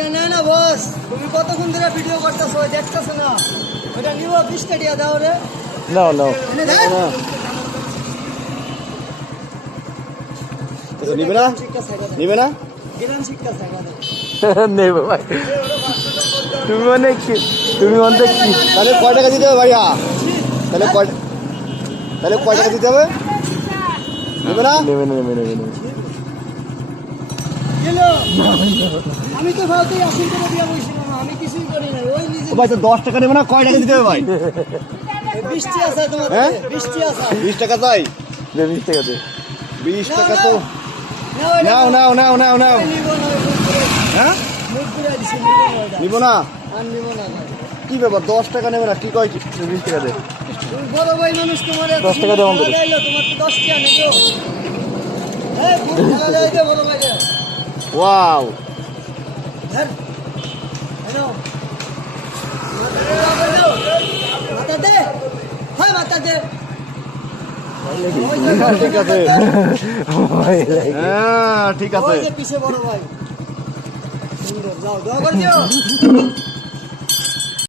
ওইটা না না বস, তুমি কতক্ষণ ধরে ভিডিও করতেছো দেখতেছো না? ওইটা নিব 20 টাকা দাও রে। নাও নাও নিবে না নিবে না গেলাম শিক্ষা থাকা নেবে ভাই। তুমি অনেক তুমি অনেক কি তাহলে কয় টাকা দিতে হবে ভাইয়া? তাহলে কয় টাকা দিতে হবে? নেবে না? নেবে না নেবে নেবে নেবে। গেল। আমি তো ভাবতেই আসল করে দিয়া বইছিলাম, আমি কিছুই করি না। ওই নিজে ও ভাই তো 10 টাকা নেবে না? কয় টাকা দিতে হবে ভাই? 20 টাকা আছে তোমার, হ্যাঁ? 20 টাকা আছে। 20 টাকা চাই? দে 20 টাকা দে। 20 টাকা তো নাও নাও নাও নাও নাও নাও। নিব না, হ্যাঁ মুখ ঘুরে দিছি, নিব না ওইটা। নিব না? আর নিব না ভাই। কি ব্যাপার 10 টাকা নেবে না? কি কয় কি? 20 টাকা দে। তুমি বড় ভাই মানুষ, তোমার 10 টাকা দেওয়া বন্ধ। তোমার তো 10 টাকা নেব। এই বুট ঢালা দেয় দে বড় ভাই রে। ওয়াও ধর। হ্যালো। মাথা দে। হয় মাথা দে। ঠিক আছে হ্যাঁ ঠিক আছে ওই যে পিছে বড় ভাই। সুন্দর, যাও দোয়া করে দিও।